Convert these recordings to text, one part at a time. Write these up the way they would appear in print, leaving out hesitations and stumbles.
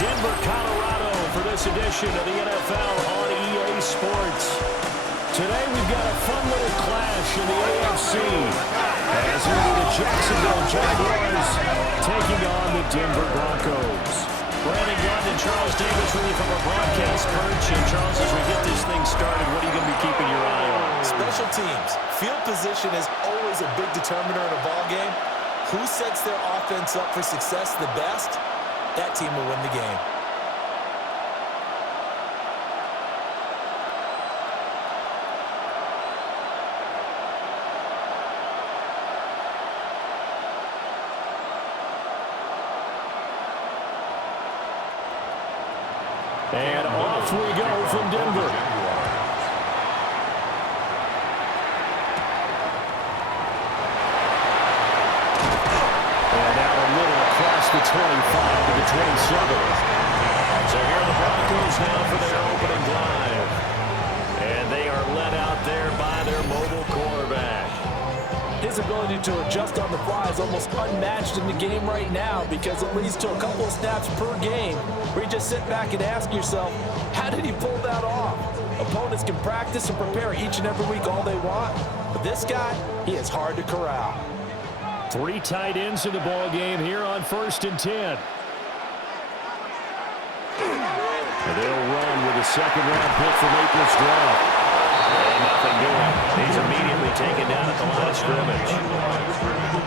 Denver, Colorado for this edition of the NFL on EA Sports. Today we've got a fun little clash in the AFC as we do the Jacksonville Jaguars taking on the Denver Broncos. Brandon Gunn and Charles Davis with you from our broadcast perch. And Charles, as we get this thing started, what are you going to be keeping your eye on? Special teams. Field position is always a big determiner in a ball game. Who sets their offense up for success the best? That team will win the game. And off we go from Denver. And now a little across the 25 to the 27. So here are the Broncos now for their opening drive. And they are led out there by their mobile quarterback. His ability to adjust on the fly is almost unmatched in the game right now because it leads to a couple of snaps per game where you just sit back and ask yourself, how did he pull that off? Opponents can practice and prepare each and every week all they want, but this guy, he is hard to corral. 3 tight ends in the ball game here on 1st and 10. And they'll run with a second-round pick from April's draft. And nothing doing. He's immediately taken down at the line of scrimmage.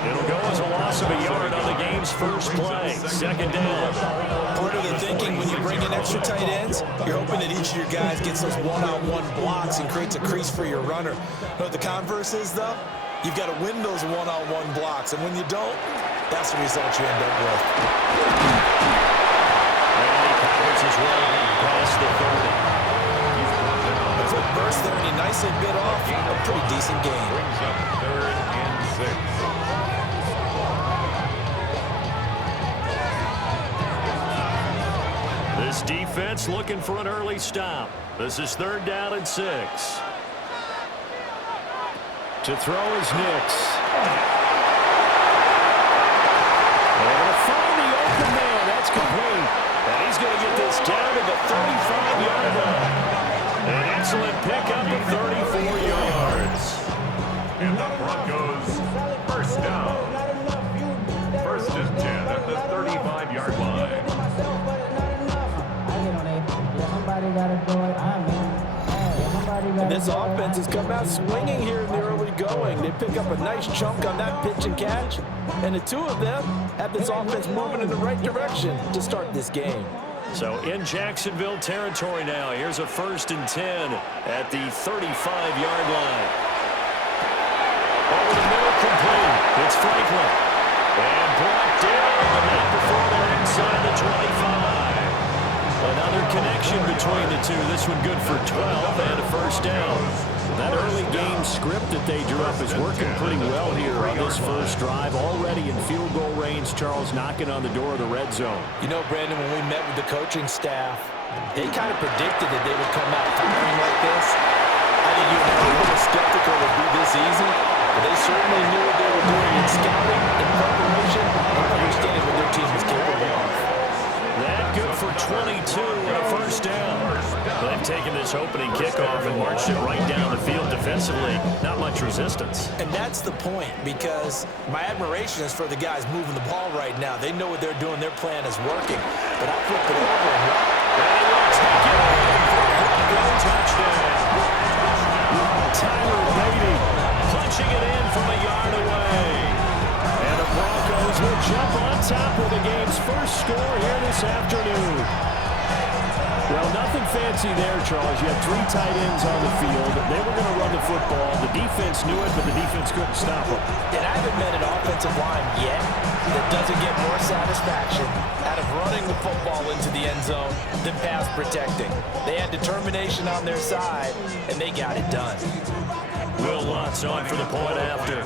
It'll go as a loss of a yard on the game's first play. Second down. Part of the thinking when you bring in extra tight ends, you're hoping that each of your guys gets those one-on-one blocks and creates a crease for your runner. You know what the converse is, though? You've got to win those one-on-one blocks, and when you don't, that's the result you end up with. And he powers his way past the 30. A quick burst there, and he nicely bit off a pretty decent game. Brings up 3rd and 6. This defense looking for an early stop. This is 3rd down and 6. To throw is Nix. And to find the open man. That's complete. And he's going to get this down to the 35-yard line. An excellent pickup of 34 yards. And the Broncos first down. 1st and 10 at the 35-yard line. And this offense has come out swinging here in the early going. They pick up a nice chunk on that pitch and catch. And the two of them have this offense moving in the right direction to start this game. So in Jacksonville territory now. Here's a 1st and 10 at the 35-yard line. Over the middle, complete. It's Franklin. And brought down, not before they're inside the 25. Another connection between the two. This one good for 12 and a 1st down. That early game script that they drew up is working pretty well here on this first drive. Already in field goal range, Charles knocking on the door of the red zone. You know, Brandon, when we met with the coaching staff, they kind of predicted that they would come out firing like this. I think you were a little skeptical it would be this easy, but they certainly knew what they were doing in scouting, in preparation, and understanding what their team was capable of. That good for 22 and a 1st down. They've taken this opening kickoff and marched it right down the field defensively. Not much resistance. And that's the point, because my admiration is for the guys moving the ball right now. They know what they're doing. Their plan is working. But I flip it over and he will take it in for a Bronco touchdown. Tyler Beatty punching it in from a yard away. And the Broncos will jump on top of the game's first score here this afternoon. Well, nothing fancy there, Charles. You had 3 tight ends on the field. They were going to run the football. The defense knew it, but the defense couldn't stop them. And I haven't met an offensive line yet that doesn't get more satisfaction out of running the football into the end zone than pass protecting. They had determination on their side, and they got it done. Will Lutz on for the point after.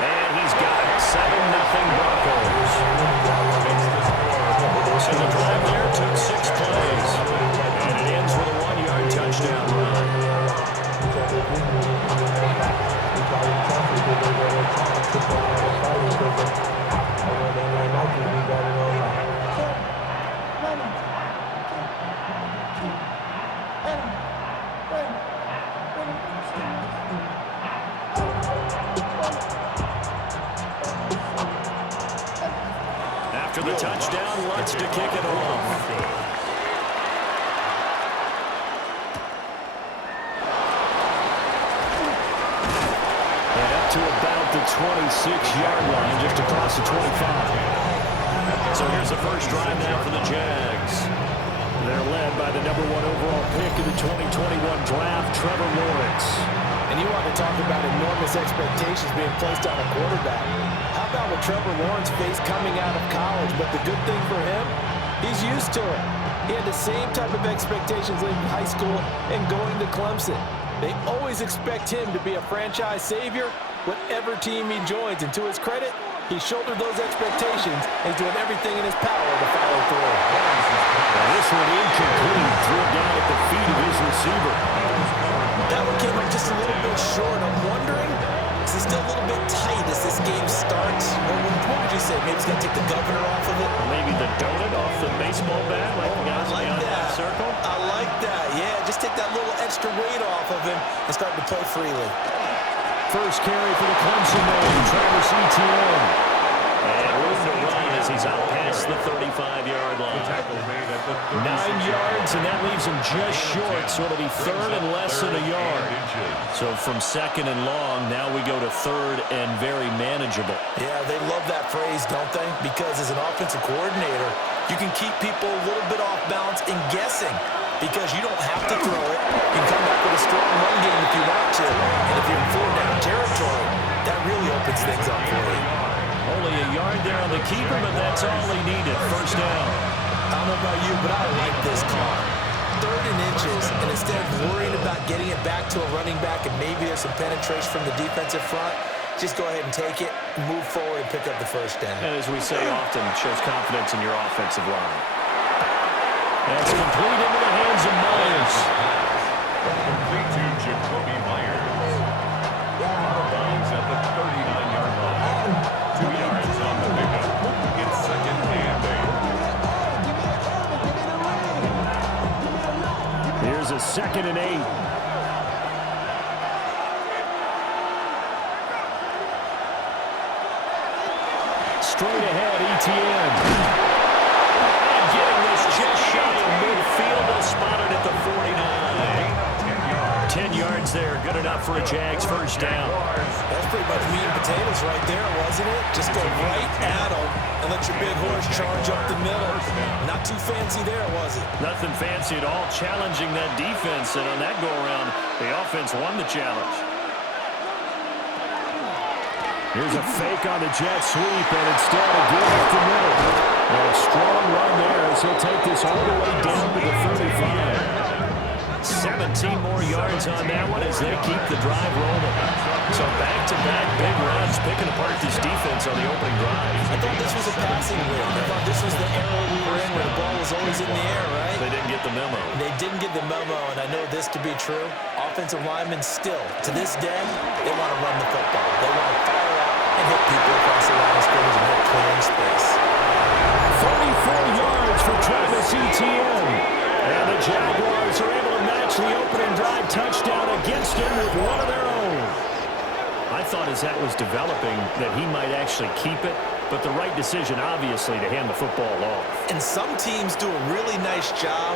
And he's got it. 7-0 Broncos. So the drive there took 6 plays. And it ends with a 1-yard touchdown run. After the touchdown, wants to kick it off. To about the 26-yard line, just across the 25. So here's the first drive now for the Jags. They're led by the #1 overall pick in the 2021 draft, Trevor Lawrence. And you want to talk about enormous expectations being placed on a quarterback. How about what Trevor Lawrence faced coming out of college? But the good thing for him, he's used to it. He had the same type of expectations leaving high school and going to Clemson. They always expect him to be a franchise savior, whatever team he joins. And to his credit, he shouldered those expectations and is doing everything in his power to follow through. Now this one incomplete, threw it down at the feet of his receiver. That one came up just a little bit short. I'm wondering, is it still a little bit tight as this game starts? Or what would you say? Maybe he's going to take the governor off of it? Maybe the donut off the baseball bat, like the guys in the half circle? I like that. Yeah, just take that little extra weight off of him and start to play freely. First carry for the Clemson man, Travis Etienne. And room to run as he's out past the 35-yard line. 9 yards, and that leaves him just short, so it'll be third and less than a yard. So from second and long, now we go to third and very manageable. Yeah, they love that phrase, don't they? Because as an offensive coordinator, you can keep people a little bit off balance and guessing. Because you don't have to throw it. You can come back with a strong run game if you want to. And if you're in 4-down territory, that really opens things up for you. Only a yard there on the keeper, but that's all he needed. First down. I don't know about you, but I like this call. 3rd and inches, and instead of worrying about getting it back to a running back and maybe there's some penetration from the defensive front, just go ahead and take it, move forward, and pick up the first down. And as we say often, it shows confidence in your offensive line. That's complete into the hands of Myers. Complete to Jacoby Myers. Out of bounds at the 39-yard line. 2 yards on the pickup. It's second and 8. Here's a 2nd and 8. Straight ahead, Etienne. Spotted at the 49. 10 yards there, good enough for a Jags first down. That's pretty much meat and potatoes right there, wasn't it? Just go right at them and let your big horse charge up the middle. Not too fancy there, was it? Nothing fancy at all, challenging that defense, and on that go-around, the offense won the challenge. Here's a fake on the jet sweep, and instead a good up the middle. And a strong run there as he'll take this all the way down to the 35. 17 more yards on that one as they keep the drive rolling. So back-to-back big runs, picking apart this defense on the opening drive. I thought this was a passing wheel. I thought this was the era we were in where the ball was always in the air, right? They didn't get the memo. They didn't get the memo, and I know this to be true. Offensive linemen still, to this day, they want to run the football. They want to fire out and hit people across the line of scrimmage and hit clearing space. 34 yards for Travis Etienne. And the Jaguars are able to match the opening drive touchdown against him with one of their own. I thought as that was developing that he might actually keep it, but the right decision, obviously, to hand the football off. And some teams do a really nice job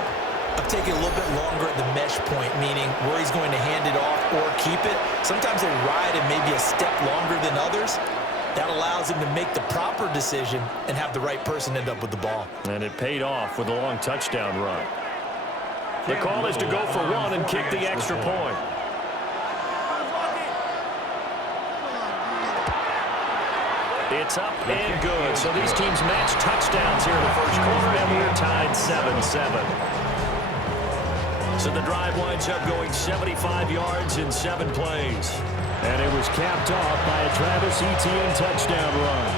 of taking a little bit longer at the mesh point, meaning where he's going to hand it off or keep it. Sometimes they ride it maybe a step longer than others. That allows him to make the proper decision and have the right person end up with the ball. And it paid off with a long touchdown run. The call is to go for one and kick the extra point. It's up and good. So these teams match touchdowns here in the first quarter, and we're tied 7-7. So the drive winds up going 75 yards in 7 plays. And it was capped off by a Travis Etienne touchdown run.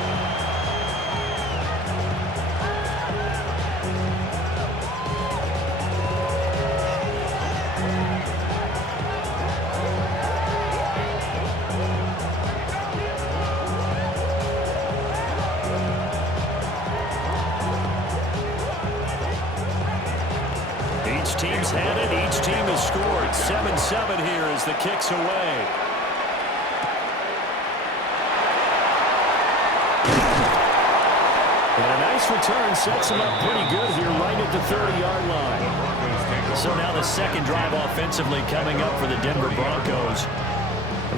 team has scored. 7-7 here as the kick's away. And a nice return sets him up pretty good here right at the 30-yard line. So now the second drive offensively coming up for the Denver Broncos.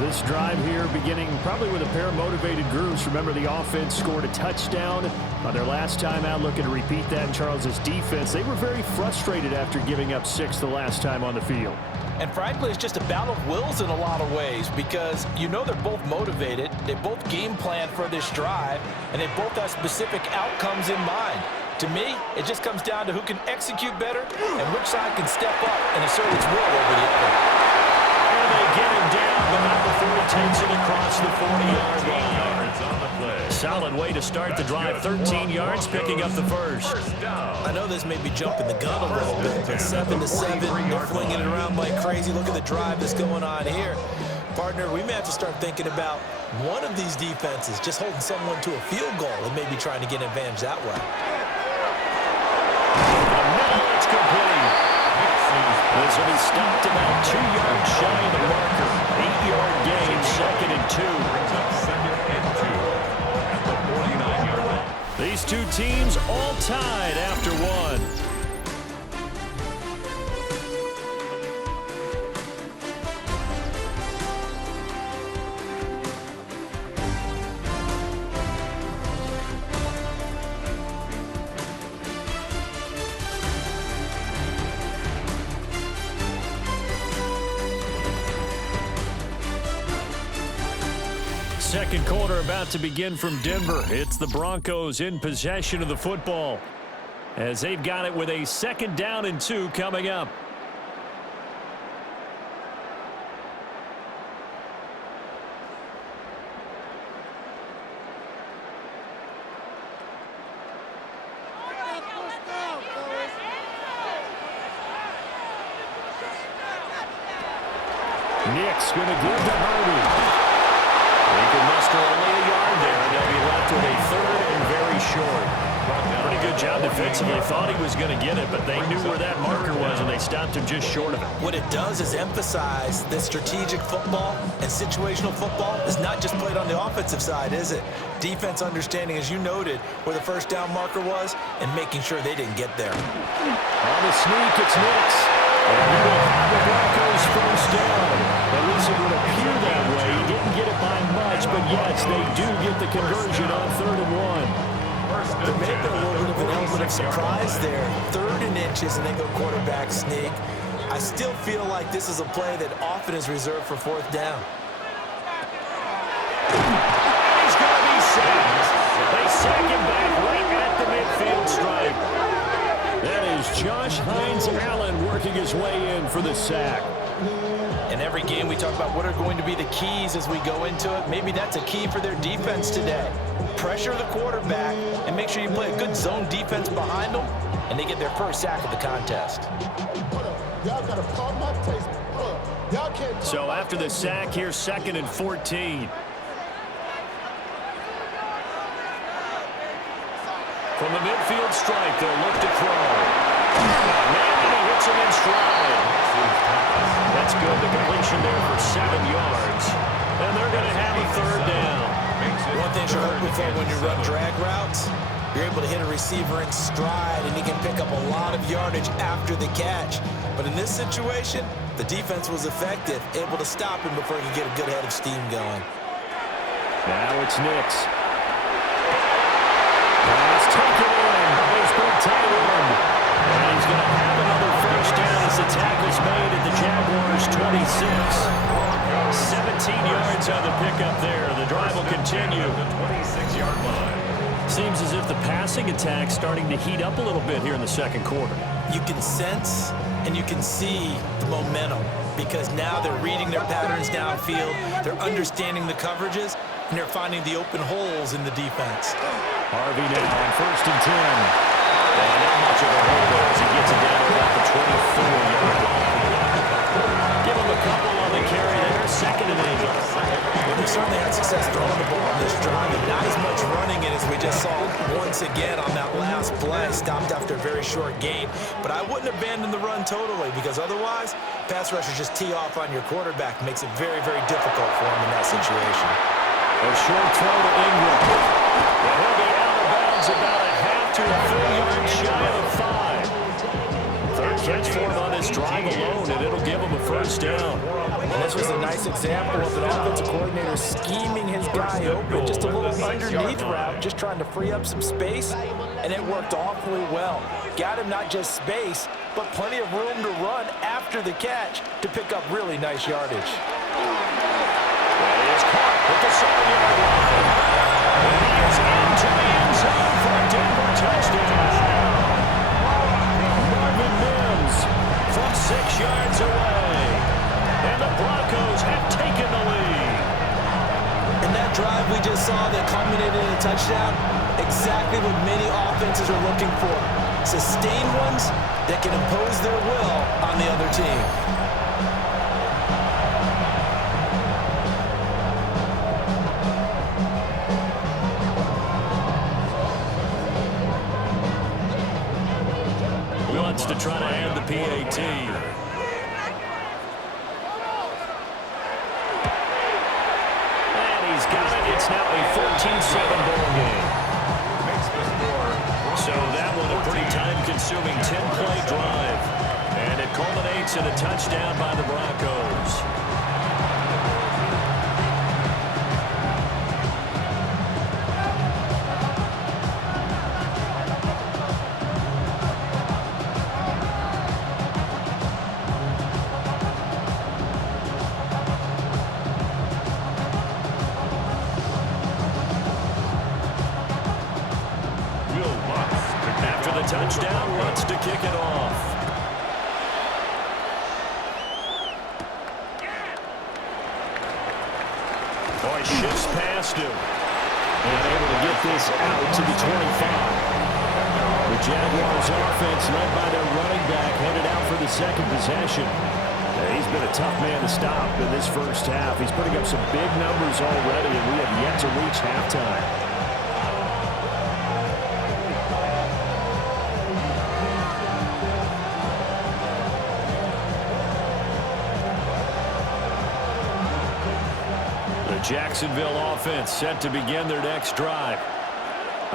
This drive here beginning probably with a pair of motivated groups. Remember, the offense scored a touchdown on their last time out, looking to repeat that in Charles' defense. They were very frustrated after giving up 6 the last time on the field. And frankly, it's just a battle of wills in a lot of ways because you know they're both motivated, they both game plan for this drive, and they both have specific outcomes in mind. To me, it just comes down to who can execute better and which side can step up and assert its will over the other. They get him down, but not before he takes it across the 40-yard line. Solid way to start the drive. 13 yards, picking up the first. I know this may be jumping the gun a little bit, but 7-7, they're flinging it around like crazy. Look at the drive that's going on here. Partner, we may have to start thinking about one of these defenses just holding someone to a field goal and maybe trying to get an advantage that way. The middle, it's complete. This will be stopped about 2 yards shy of the marker. 8-yard gain, 2nd and 2. Brings up 2nd and 2 at the 49-yard line. These two teams all tied after one. Second quarter about to begin from Denver. It's the Broncos in possession of the football as they've got it with a 2nd down and 2 coming up. Nick's going to give to Harvey. They can muster only a yard there, and they'll be left with a 3rd and very short. Pretty good job defensively. Thought he was going to get it, but they knew where that marker was, and they stopped him just short of it. What it does is emphasize that strategic football and situational football is not just played on the offensive side, is it? Defense understanding, as you noted, where the first down marker was and making sure they didn't get there. On the sneak, it's Nix. And he will have the Broncos first down. At least it would appear that way. He didn't get it by much, but yes, they do get the conversion on 3rd and 1. There may have been a little bit of an element of surprise there. 3rd and inches, and they go quarterback sneak. I still feel like this is a play that often is reserved for 4th down. He's going to be sacked. They sack him back right at the midfield stripe. That is Josh Hines-Allen working his way in for the sack. In every game, we talk about what are going to be the keys as we go into it. Maybe that's a key for their defense today. Pressure the quarterback and make sure you play a good zone defense behind them, and they get their first sack of the contest. So after the sack, here's 2nd and 14. From the midfield stripe, they'll look to throw. Man, he hits him in stride. That's good. The completion there for 7 yards. And they're going to have a 3rd down. One thing you're hoping for when you run drag routes, you're able to hit a receiver in stride, and he can pick up a lot of yardage after the catch. But in this situation, the defense was effective, able to stop him before he could get a good head of steam going. Now it's Nix. Pass taken in by his big tight end. And he's going to have another first down as the tackle's made at the Jaguars' 26. 17 yards on the pickup there. The drive will continue. The 26-yard line. Seems as if the passing attack's starting to heat up a little bit here in the second quarter. You can sense and you can see the momentum because now they're reading their patterns downfield, they're understanding the coverages, and they're finding the open holes in the defense. Harvey now on 1st and 10. And not much of a hole there as he gets it down about the 24-yard line. Give him a couple on the carry there, 2nd and 8. Well, they certainly had success throwing the ball on this drive, and not as much running it as we just saw once again on that last play. Stopped after very short gain. But I wouldn't abandon the run totally, because otherwise, pass rushers just tee off on your quarterback. Makes it very, very difficult for him in that situation. A short throw to Ingram. And he'll be out of bounds about a half to a full yard shy of 5. Third catch for him on this drive alone, and it'll give him a first down. And this was a nice example of an offensive coordinator scheming his guy open, just a little underneath route, just trying to free up some space, and it worked awfully well. Got him not just space, but plenty of room to run after the catch to pick up really nice yardage. That is caught at the 7-yard line. And he is into the end zone for a Denver touchdown. Marvin Mims from 6 yards away. And the Broncos have taken the lead. And that drive we just saw that culminated in a touchdown, exactly what many offenses are looking for. Sustained ones that can impose their will on the other team. Wants to try to end the PAT. And he's got it. It's now a 14-7 ball game. Makes the score. So that one a pretty time-consuming 10-play drive. And it culminates in a touchdown by the Broncos. After the touchdown, wants to kick it off. Boy, shifts past him. And able to get this out to the 25. The Jaguars offense led by their running back headed out for the second possession. He's been a tough man to stop in this first half. He's putting up some big numbers already, and we have yet to reach halftime. Jacksonville offense set to begin their next drive.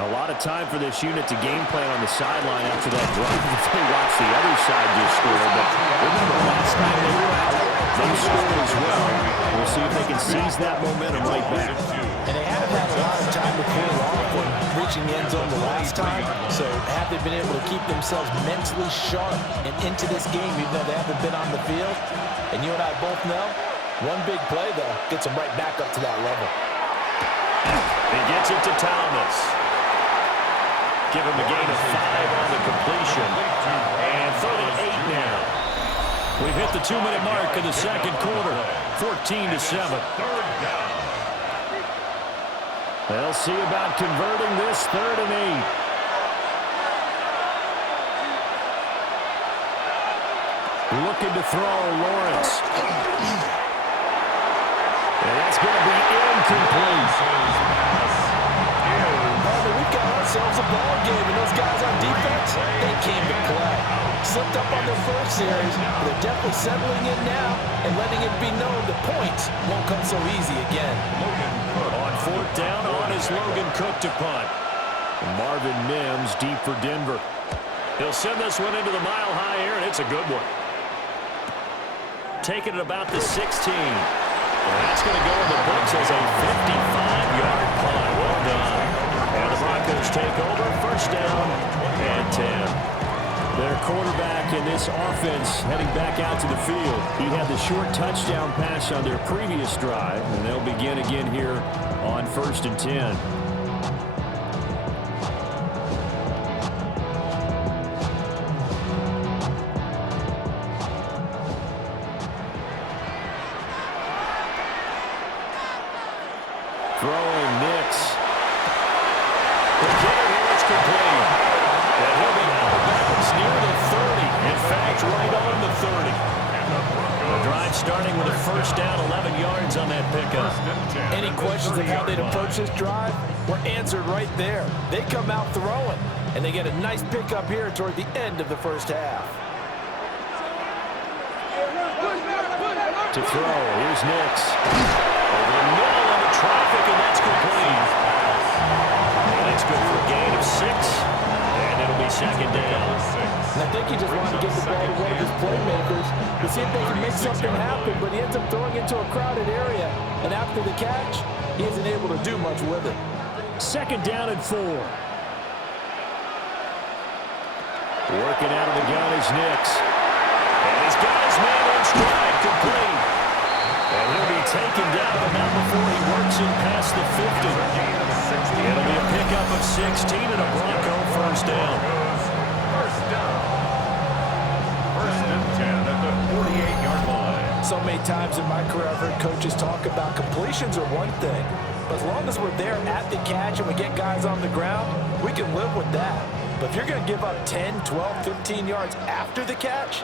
A lot of time for this unit to game plan on the sideline after that drive. They watched the other side just score, but remember, last time they were out, they scored as well. We'll see if they can seize that momentum right back. And they have had a lot of time to cool off when reaching the end zone the last time, so have they been able to keep themselves mentally sharp and into this game, even though they haven't been on the field? And you and I both know, one big play, though, gets them right back up to that level. He gets it to Thomas. Give him a gain of 5 on the completion. And 38 now. We've hit the 2-minute mark in the second quarter. 14-7. They'll see about converting this 3rd and 8. Looking to throw, Lawrence. And that's going to be incomplete. We've got ourselves a ball game, and those guys on defense, they came to play. Slipped up on their first series, but they're definitely settling in now and letting it be known the points won't come so easy again. On 4th down, on is Logan Cook to punt. And Marvin Mims deep for Denver. He'll send this one into the mile-high air, and it's a good one. Taking it about the 16. And that's going to go in the books as a 55-yard punt. Well done. And the Broncos take over. First down and 10. Their quarterback in this offense heading back out to the field. He had the short touchdown pass on their previous drive, and they'll begin again here on 1st and 10. Throwing Nix. The kick here is complete. And he'll be out of bounds near the 30. In fact, right on the 30. The drive starting with a first down, 11 yards on that pickup. Any questions of how they'd approach this drive were answered right there. They come out throwing. and they get a nice pickup here toward the end of the first half. To throw, here's Nix. Over the middle of the traffic, and that's complete. And it's good for a gain of 6, and it'll be second down. And I think he just wanted to get the ball to one of his playmakers to see if they can make something happen, but he ends up throwing into a crowded area, and after the catch, he isn't able to do much with it. Second down and 4. Working out of the gun is Nix. And he's got his man in stride, complete. And he'll be taken down, but not before he works in past the 50. It'll be a pickup of 16 and a Bronco first down. First down. First and 10 at the 48-yard line. So many times in my career, I've heard coaches talk about completions are one thing, but as long as we're there at the catch and we get guys on the ground, we can live with that. But if you're going to give up 10, 12, 15 yards after the catch,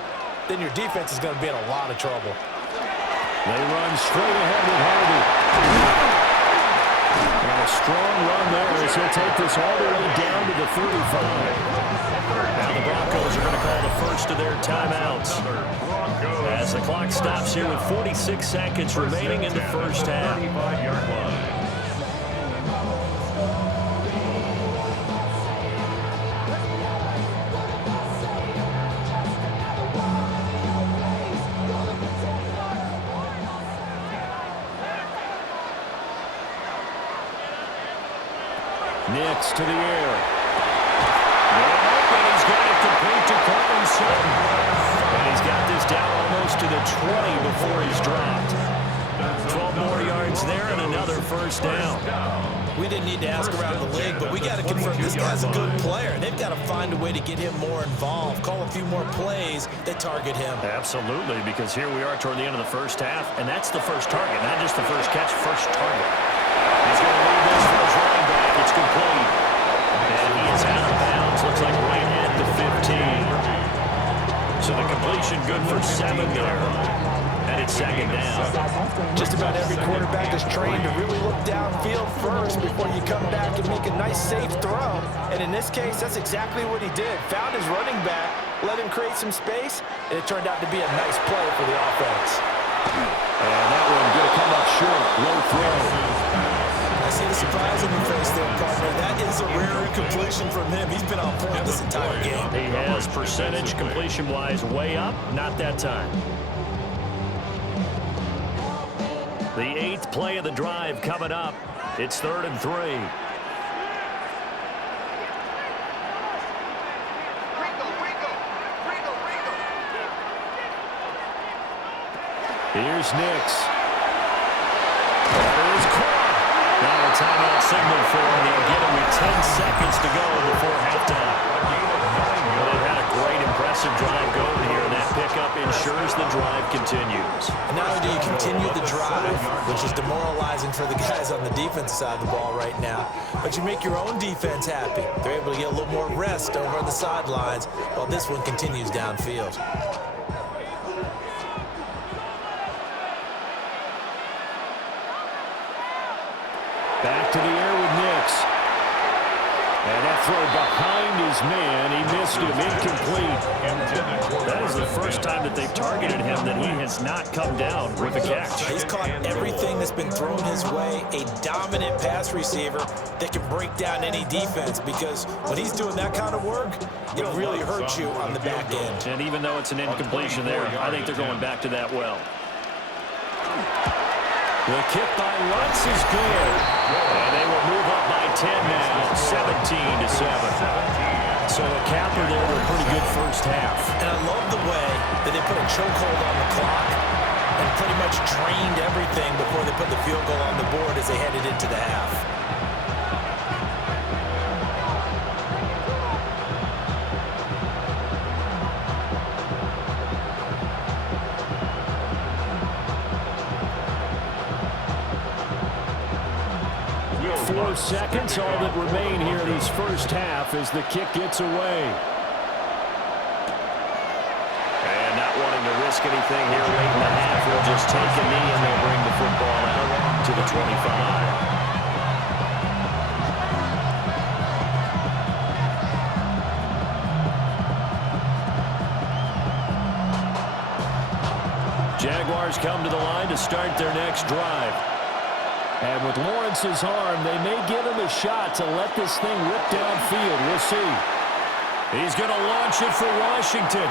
then your defense is going to be in a lot of trouble. They run straight ahead with Harvey. And a strong run there as he'll take this all the way down to the 35. Now the Broncos are going to call the first of their timeouts. As the clock stops here with 46 seconds remaining in the first half. 35-yard line. Nix to the air. And he's got it complete to Courtland Sutton. And he's got this down almost to the 20 before he's dropped. 12 more yards there and another first down. We didn't need to ask around the league, but we got to confirm this guy's a good player. They've got to find a way to get him more involved, call a few more plays that target him. Absolutely, because here we are toward the end of the first half, and that's the first target, not just the first catch, first target. He's going to lead this for his running back. It's complete. And he is out of bounds. Looks like right at the 15. So the completion good for 7 there. And it's second down. Just about every quarterback is trained to really look downfield first before you come back and make a nice, safe throw. And in this case, that's exactly what he did. Found his running back, let him create some space, and it turned out to be a nice play for the offense. And that one going to come up short. Low throw. I see the surprise on your face there, partner. That is a rare completion from him. He's been on point this entire game. He has percentage completion-wise way up. Not that time. The 8th play of the drive coming up. It's 3rd and 3. Here's Nix. There's Cora. Now a timeout signal for him. They'll get him with 10 seconds to go before halftime. Well, they've had a great, impressive drive going here, and that pickup ensures the drive continues. And not only do you continue the drive, which is demoralizing for the guys on the defensive side of the ball right now, but you make your own defense happy. They're able to get a little more rest over on the sidelines while this one continues downfield. Back to the air with Nix. And that throw behind his man. He missed him. Incomplete. That is the first time that they've targeted him that he has not come down with a catch. He's caught everything that's been thrown his way. A dominant pass receiver that can break down any defense, because when he's doing that kind of work, it really hurts you on the back end. And even though it's an incompletion there, I think they're going back to that well. The kick by Lutz is good. And they will move up by 10 now, 17-7. So a capper there with a pretty good first half. And I love the way that they put a chokehold on the clock and pretty much drained everything before they put the field goal on the board as they headed into the half. 4 seconds, all that remain here in this first half as the kick gets away. And not wanting to risk anything here late in the half, they'll just take a knee and they'll bring the football out to the 25. 2 Jaguars come to the line to start their next drive. And with Lawrence's arm, they may give him a shot to let this thing rip downfield. We'll see. He's going to launch it for Washington.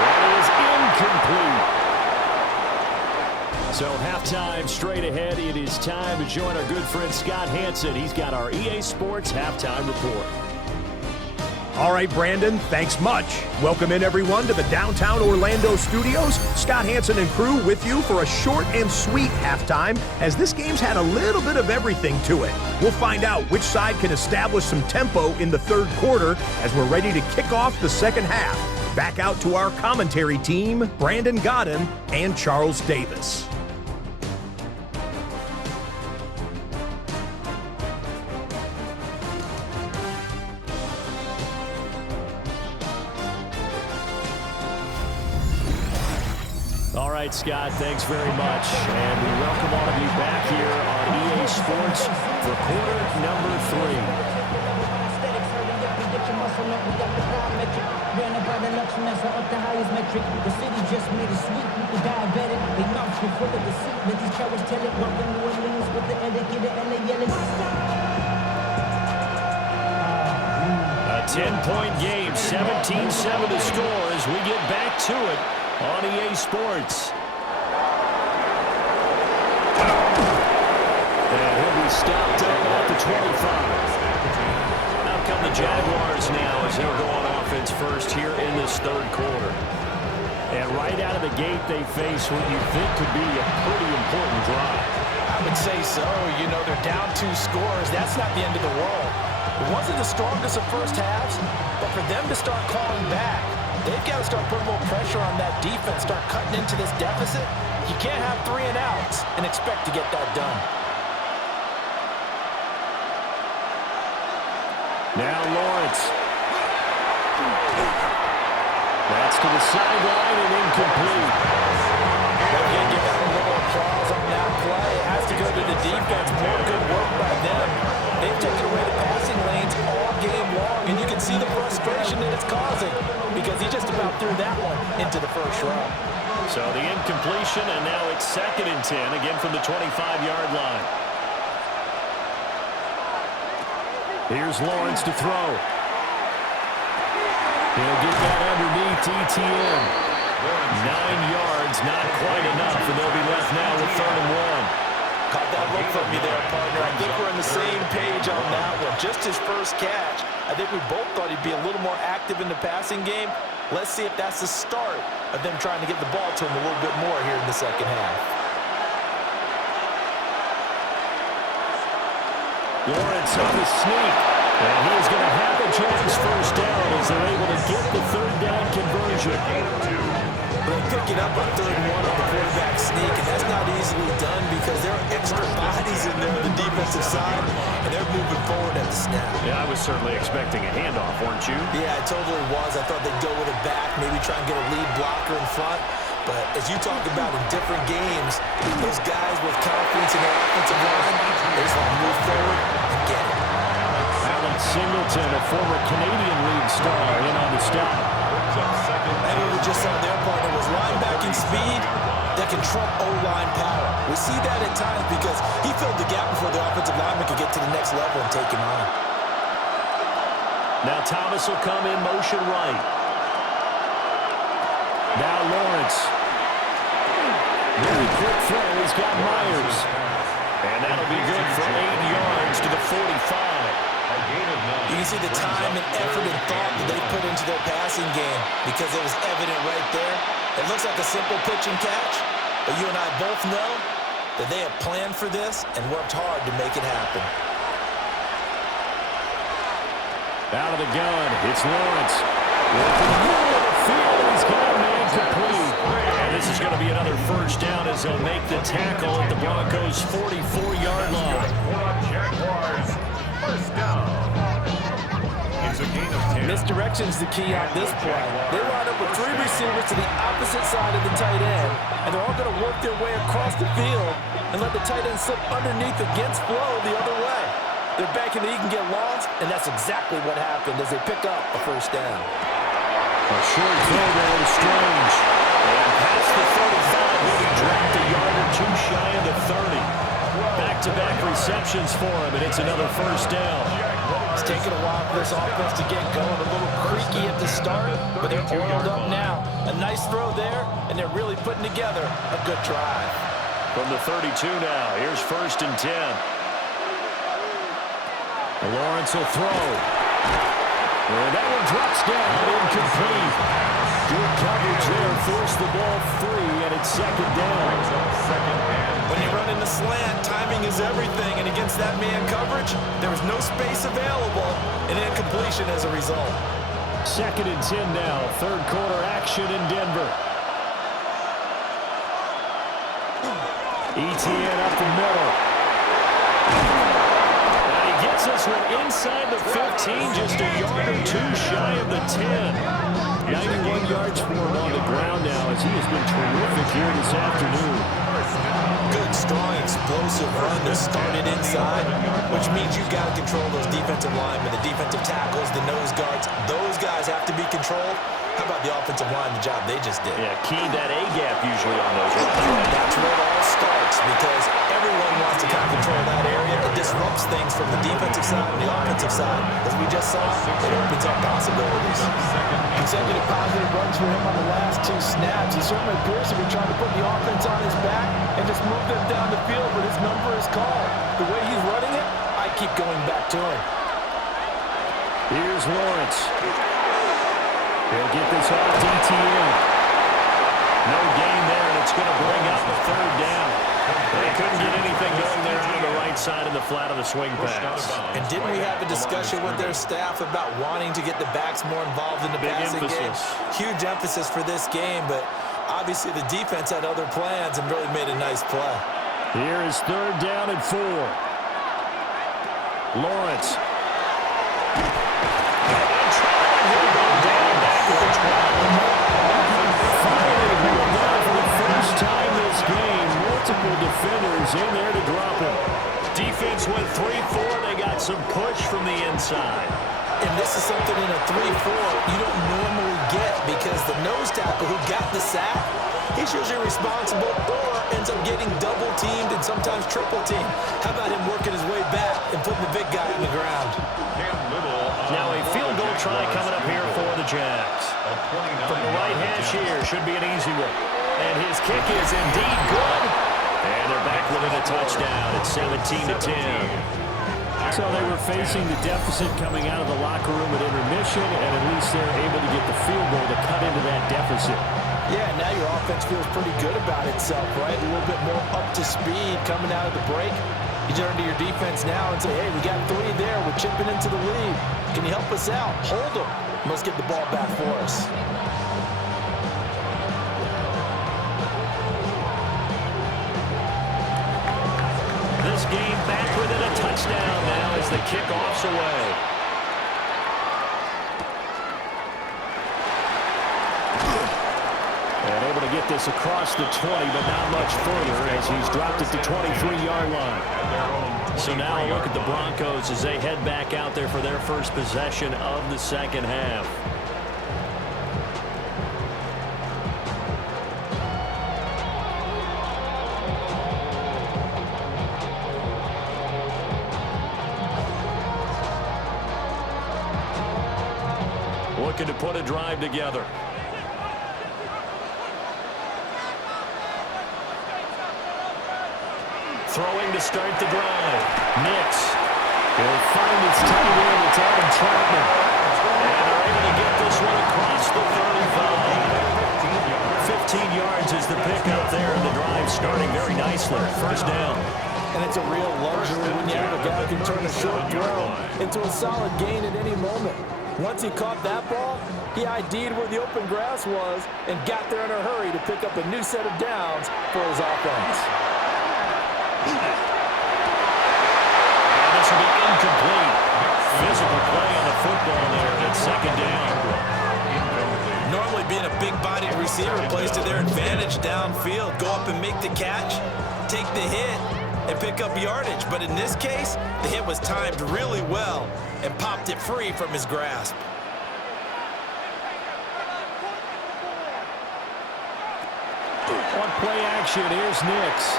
That is incomplete. So halftime straight ahead. It is time to join our good friend Scott Hanson. He's got our EA Sports Halftime Report. All right, Brandon, thanks much. Welcome in, everyone, to the downtown Orlando studios. Scott Hanson and crew with you for a short and sweet halftime, as this game's had a little bit of everything to it. We'll find out which side can establish some tempo in the third quarter as we're ready to kick off the second half. Back out to our commentary team, Brandon Godden and Charles Davis. All right, Scott, thanks very much. And we welcome all of you back here on EA Sports for quarter number 3. A 10-point game, 17-7 to score as we get back to it on EA Sports. And he'll be stopped up at the 25. Out come the Jaguars now as he'll go on offense first here in this third quarter. And right out of the gate, they face what you think could be a pretty important drive. I would say so. You know, they're down 2 scores. That's not the end of the world. It wasn't the strongest of first halves, but for them to start calling back, they've got to start putting more pressure on that defense, start cutting into this deficit. You can't have 3 and outs and expect to get that done. Now Lawrence. That's to the sideline and incomplete. Again, give them a little applause on that play. It has to go to the defense. More good work by them. They've taken away the passing lanes all game long, and you can see the frustration that it's causing because he just about threw that one into the first row. So the incompletion, and now it's 2nd and 10, again from the 25-yard line. Here's Lawrence to throw. He'll get that underneath ETN. 9 yards, not quite enough, and they'll be left now with 3rd and 1. Caught that look from me there, partner. I think we're on the same page on that one. Just his first catch. I think we both thought he'd be a little more active in the passing game. Let's see if that's the start of them trying to get the ball to him a little bit more here in the second half. Lawrence on the sneak. And he's going to have a chance first down as they're able to get the 3rd down conversion. They pick it up on 3rd and 1 on the quarterback sneak, and that's not easily done because there are extra bodies in there on the defensive side, and they're moving forward at the snap. Yeah, I was certainly expecting a handoff, weren't you? Yeah, I totally was. I thought they'd go with it back, maybe try and get a lead blocker in front. But as you talk about in different games, those guys with confidence in their offensive line, they just want to move forward and get it. Alex Singleton, a former Canadian League star, in on the stop. And we just saw their partner was linebacking speed that can trump O-line power. We see that at times because he filled the gap before the offensive lineman could get to the next level and take him on. Now Thomas will come in motion right. Now Lawrence. Really quick throw. He's got Myers. And that'll be good for 8 yards to the 45. You can see the time and effort and thought that they put into their passing game because it was evident right there. It looks like a simple pitch and catch, but you and I both know that they have planned for this and worked hard to make it happen. Out of the gun, it's Lawrence. Working the middle of the field, and he's got a man complete. And this is going to be another first down as they'll make the tackle at the Broncos' 44-yard line. Jaguars, first down. It's a gain of 10. Misdirection's the key on this play. They line up with 3 receivers to the opposite side of the tight end, and they're all going to work their way across the field and let the tight end slip underneath against flow the other way. They're banking that he can get lost, and that's exactly what happened as they pick up a first down. A short throw there to Strange. And past the 35, he'll be dropped a yard or two shy of the 30. Back-to-back receptions for him, and it's another first down. It's taken a while for this offense to get going. A little creaky at the start, but they're oiled up now. A nice throw there, and they're really putting together a good drive. From the 32 now, here's 1st and 10. Lawrence will throw. And that one drops down, incomplete. Good coverage there, forced the ball free, and it's 2nd down. When you run in the slant, timing is everything, and against that man coverage, there was no space available, and incompletion as a result. 2nd and 10 now, 3rd quarter action in Denver. Etienne up the middle. And he gets this one inside the 15, just a yard or two shy of the 10. 91 yards for him on the ground now, as he has been terrific here this afternoon. Good, strong, explosive run to start it inside, which means you've got to control those defensive linemen, the defensive tackles, the nose guards. Those guys have to be controlled. How about the offensive line, the job they just did? Yeah, key that A-gap usually on those runs. That's where it all starts, because everyone wants to kind of control that area. It disrupts things from the defensive side and the offensive side. As we just saw, it opens up possibilities. Consecutive positive runs for him on the last 2 snaps. He certainly appears to be trying to put the offense on his back and just move them down the field, but his number is called. The way he's running it, I keep going back to him. Here's Lawrence. He'll get this off to Etienne. No gain there, and it's going to bring up a 3rd down. They couldn't get anything going there on the right side of the flat of the swing pass. And didn't we have a discussion with their staff about wanting to get the backs more involved in the passing game? Huge emphasis for this game, but obviously the defense had other plans and really made a nice play. Here is 3rd down and 4. Lawrence. Finally pulled down for the first time this game. Multiple defenders in there to drop him. Defense went 3-4. They got some push from the inside. And this is something in a 3-4 you don't normally get, because the nose tackle who got the sack, he's usually responsible or ends up getting double-teamed and sometimes triple-teamed. How about him working his way back and putting the big guy on the ground? Now a field goal try coming up here for the Jags. From the right hash here, should be an easy one. And his kick is indeed good. And they're back within a touchdown at 17-10. So they were facing the deficit coming out of the locker room at intermission, and at least they're able to get the field goal to cut into that deficit. Yeah, now your offense feels pretty good about itself, right? A little bit more up to speed coming out of the break. You turn to your defense now and say, hey, we got 3 there. We're chipping into the lead. Can you help us out? Hold them. Let's get the ball back for us. This game back within a touchdown now as the kickoff's away. And able to get this across the 20, but not much further as he's dropped it to 23-yard line. So now a look at the Broncos as they head back out there for their first possession of the second half. Looking to put a drive together. Throwing to start the drive. Nix. He'll find his tight end. It's Adam Troutman. And they're able to get this one across the 35. 15 yards is the pickup there, and the drive starting very nicely. First down. And it's a real luxury when you have a guy who can turn a short throw into a solid gain at any moment. Once he caught that ball, he ID'd where the open grass was and got there in a hurry to pick up a new set of downs for his offense. And this will be incomplete. Physical play on the football there at second down. Normally being a big-bodied receiver plays to their advantage downfield. Go up and make the catch, take the hit, and pick up yardage. But in this case, the hit was timed really well and popped it free from his grasp. On play action, here's Nix.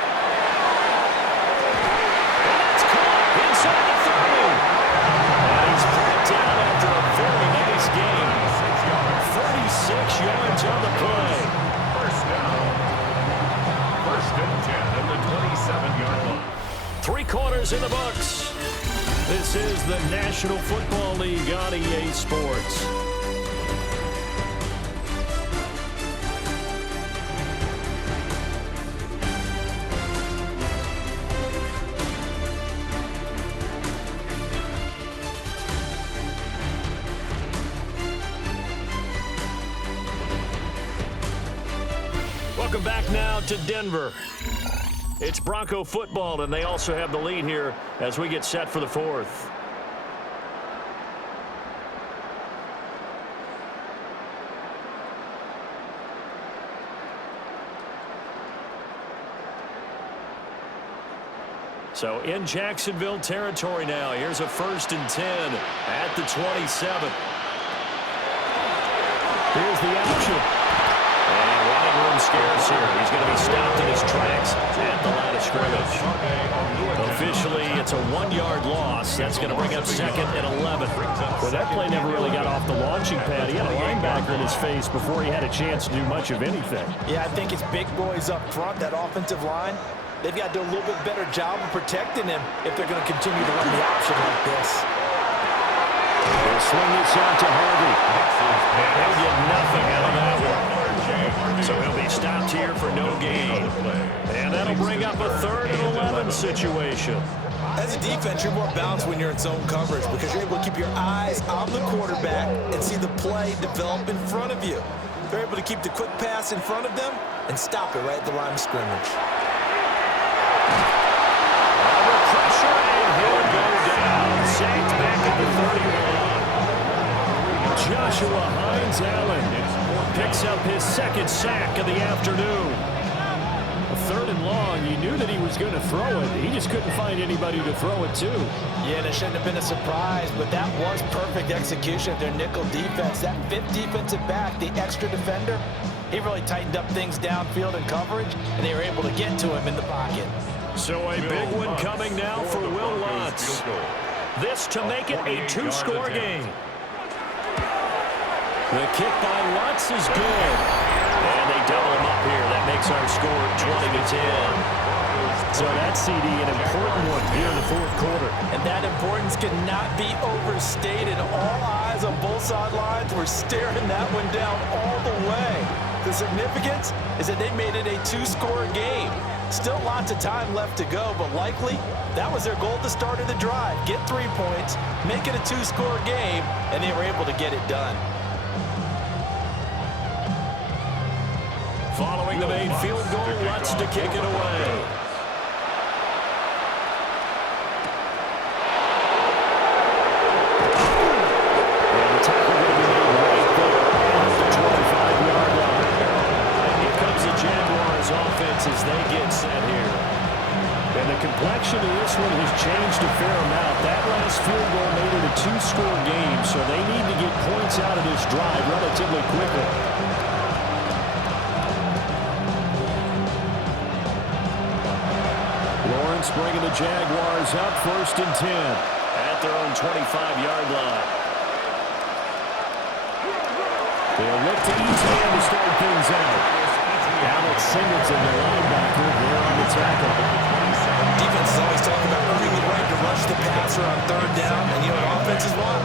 And that's caught inside the 30. And he's brought down after a very nice game. 36 yards on the play. First down. First and 10 at the 27-yard line. 3 quarters in the books. This is the National Football League on EA Sports. Welcome back now to Denver. It's Bronco football, and they also have the lead here as we get set for the fourth. So in Jacksonville territory now. Here's a 1st and 10 at the 27. Here's the option. And running room scarce here. He's going to be stopped in his tracks at the line of scrimmage. Officially, it's a 1-yard loss. That's going to bring up 2nd and 11. Well, that play never really got off the launching pad. He had a linebacker in his face before he had a chance to do much of anything. Yeah, I think it's big boys up front, that offensive line. They've got to do a little bit better job of protecting him if they're going to continue to run the option like this. They'll swing this out to Harvey. They'll get nothing out of that one. So he'll be stopped here for no gain. And that'll bring up a 3rd and 11 situation. As a defense, you're more balanced when you're in zone coverage because you're able to keep your eyes on the quarterback and see the play develop in front of you. They're able to keep the quick pass in front of them and stop it right at the line of scrimmage. Under pressure, and he'll go down. Sacked back at the 31. Joshua Hines-Allen picks up his 2nd sack of the afternoon. A 3rd and long, you knew that he was going to throw it. He just couldn't find anybody to throw it to. Yeah, and it shouldn't have been a surprise, but that was perfect execution of their nickel defense. That 5th defensive back, the extra defender, he really tightened up things downfield in coverage, and they were able to get to him in the pocket. So a big one coming now for Will Lutz. This to make it a 2-score game. The kick by Lutz is good. And they double him up here. That makes our score 20-10. So that CD, an important one here in the 4th quarter. And that importance cannot be overstated. All eyes on both sidelines were staring that one down all the way. The significance is that they made it a 2-score game. Still lots of time left to go, but likely that was their goal at the start of the drive. Get 3 points, make it a 2-score game, and they were able to get it done. Following the made field goal, Lutz to kick it away. And the tackle going to be made right there at the 25-yard line. And here comes the Jaguars offense as they get set here. And the complexion of this one has changed a fair amount. That last field goal made it a 2-score game, so they need to get points out of this drive relatively quickly. Lawrence bringing the Jaguars up 1st and 10 at their own 25-yard line. They'll look to Etan to start things out. Alex Singleton, the linebacker, there on the tackle. Defense is always talking about earning the right to rush the passer on 3rd down, and you know what offenses want?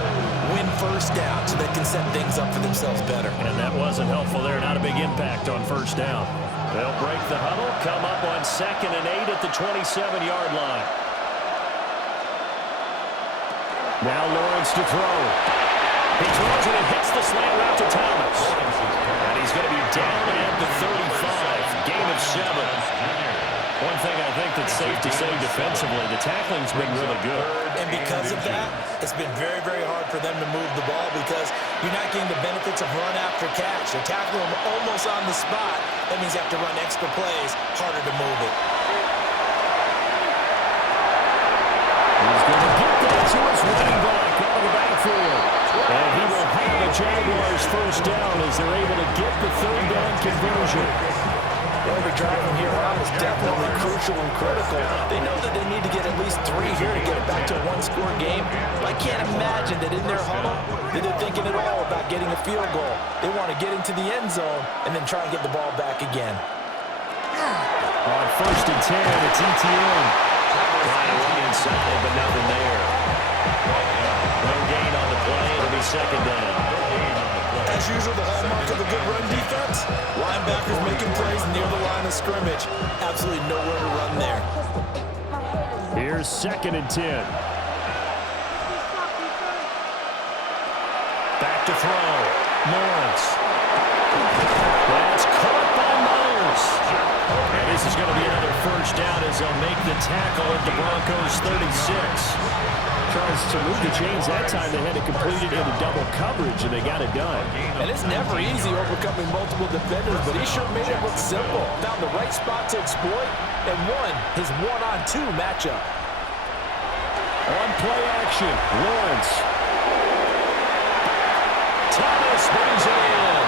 Win 1st down so they can set things up for themselves better. And that wasn't helpful there. Not a big impact on 1st down. They'll break the huddle, come up on 2nd and 8 at the 27-yard line. Now Lawrence to throw. He throws it and hits the slant route to Thomas. And he's going to be down at the 35. Gain of 7. One thing I think that's safe to say defensively, the tackling's been really good. And because of that, it's been very, very hard for them to move the ball because you're not getting the benefits of run after catch. They're tackling them almost on the spot. That means you have to run extra plays, harder to move it. He's going to get that to his running back out of the backfield. And he will have the Jaguars 1st down as they're able to get the 3rd down conversion. Every drive from here on is definitely crucial and critical. They know that they need to get at least 3 here to get it back to a one-score game. But I can't imagine that in their huddle that they're thinking at all about getting a field goal. They want to get into the end zone and then try and get the ball back again. On 1st and 10, it's ETN. Trying to run inside, but nothing there. No gain on the play. It'll be 2nd down. As usual, the hallmark of a good run defense, linebackers making plays near the line of scrimmage. Absolutely nowhere to run there. Here's 2nd and 10. Back to throw. Lawrence. That's caught by Myers. And this is going to be another 1st down as they'll make the tackle at the Broncos 36. Charles, to move the chains that time, they had to complete it into double coverage, and they got it done. And it's never easy overcoming multiple defenders, but he sure made it look simple. Found the right spot to exploit and won his one-on-2 matchup. On play action, Lawrence. Thomas brings it in.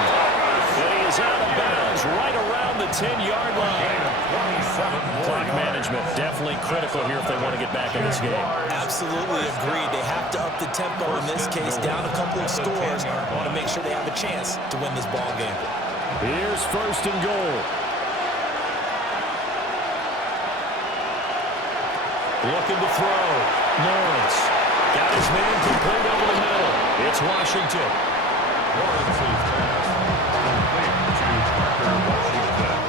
And he is out of bounds right around the 10-yard line. Clock management definitely critical here if they want to get back in this game. Absolutely agreed. They have to up the tempo in this case, down a couple of scores. Want to make sure they have a chance to win this ball game. Here's 1st and goal. Looking to throw. Lawrence got his man complete over the middle. It's Washington. Lawrence's pass complete to Parker Washington.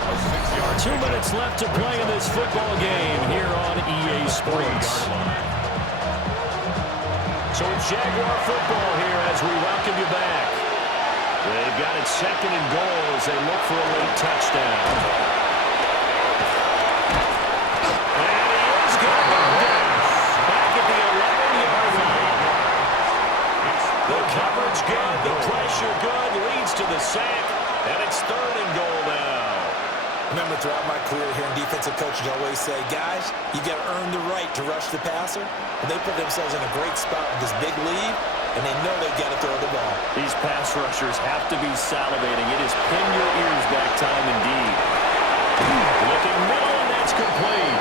A 6-yard 2 minutes left to play in this football game here on EA Sports. So it's Jaguar football here as we welcome you back. They've got it 2nd and goal as they look for a late touchdown. And he is going down back at the 11-yard line. The coverage good, the pressure good, leads to the sack, and it's 3rd and goal now. Remember, throughout my career here in defensive coaches, I always say, guys, you got to earn the right to rush the passer. And they put themselves in a great spot with this big lead, and they know they've got to throw the ball. These pass rushers have to be salivating. It is pin your ears back time indeed. Looking middle, and that's complete.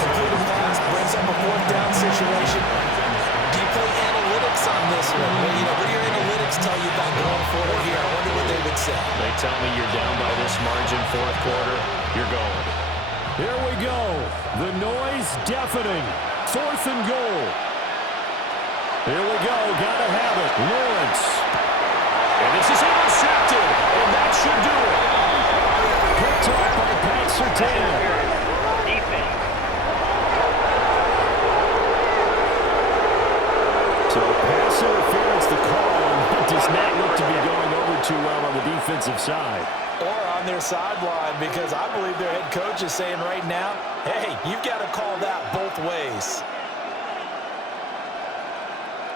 Complete pass brings up a 4th down situation. Do you play analytics on this one? Well, what do your analytics tell you about going forward here? I wonder what they would say. They tell me you're down by this margin, 4th quarter, you're going. Here we go. The noise deafening. 4th and goal. Here we go. Gotta have it. Lawrence. And this is intercepted, and that should do it. Picked off by Pat Surtain. So pass interference, the call, and it does not look to be going over too well on the defensive side. Or on their sideline, because I believe their head coach is saying right now, hey, you've got to call that both ways.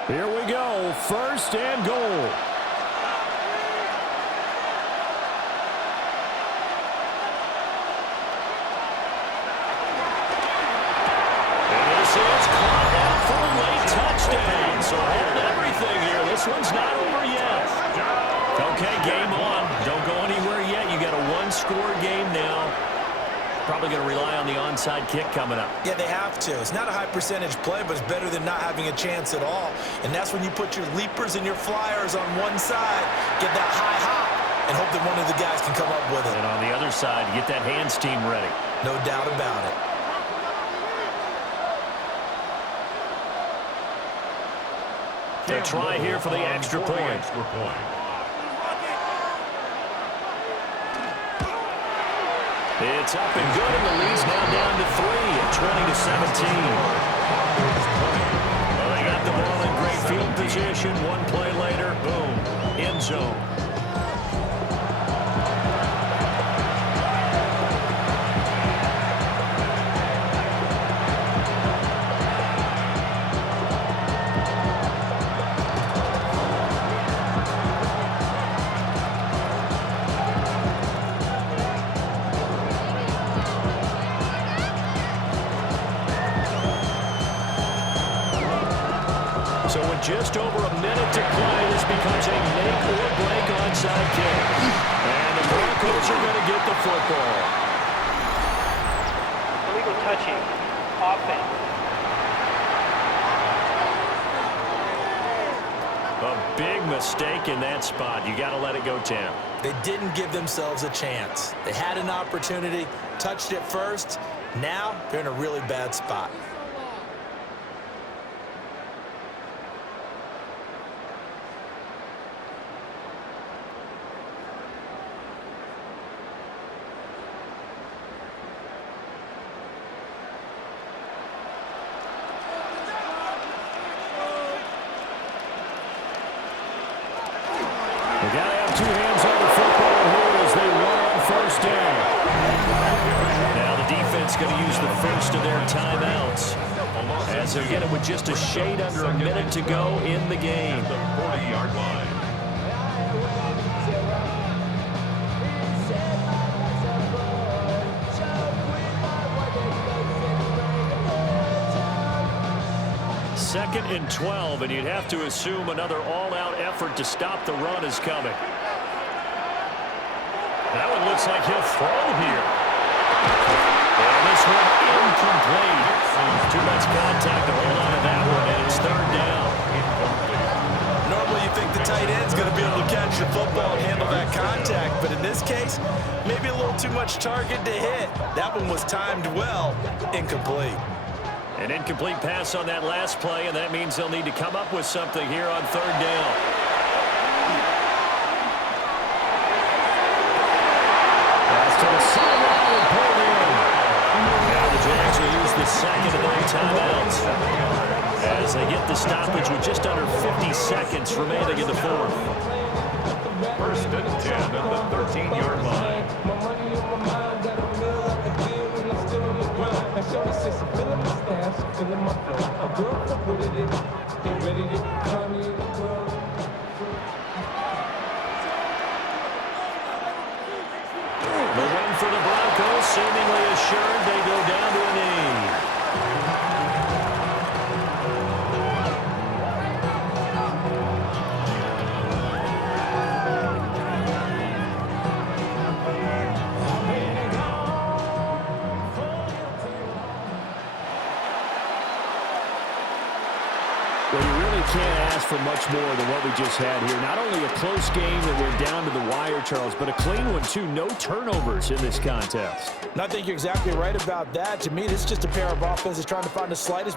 Here we go. 1st and goal. Touchdown. So hold everything here. This one's not over yet. Okay, game on. Don't go anywhere yet. You got a 1-score game now. Probably going to rely on the onside kick coming up. Yeah, they have to. It's not a high percentage play, but it's better than not having a chance at all. And that's when you put your leapers and your flyers on one side, get that high hop, and hope that one of the guys can come up with it. And on the other side, get that hands team ready. No doubt about it. They'll try here for the extra point. It's up and good, and the lead's now down to 3 at 20-17. Well, they got the ball in great field position. One play later, boom, end zone. So with just over a minute to play, this becomes a make or break onside kick. And the Broncos are going to get the football. Illegal touching. Offense. A big mistake in that spot. You got to let it go, Tam. They didn't give themselves a chance. They had an opportunity, touched it first. Now they're in a really bad spot. They got to have two hands on the football here as they run on first down. Now the defense going to use the first of their timeouts as they're getting with just a shade under a minute to go in the game. The 40-yard line. Second and 12, and you'd have to assume another all-out effort to stop the run is coming. That one looks like he'll throw here. And this one incomplete. Too much contact to hold on to that one, and it's third down. Normally you think the tight end's going to be able to catch the football and handle that contact, but in this case, maybe a little too much target to hit. That one was timed well, incomplete. An incomplete pass on that last play, and that means they'll need to come up with something here on third down. Pass to the sideline and pulled in. Now the Jags will use the second of their timeouts as they get the stoppage with just under 50 seconds remaining in the fourth. First and 10 at the 13-yard line. The win for the Broncos, seemingly assured they go down to a knee. Well, you really can't ask for much more than what we just had here. Not only a close game that went down to the wire, Charles, but a clean one, too. No turnovers in this contest. And I think you're exactly right about that. To me, this is just a pair of offenses trying to find the slightest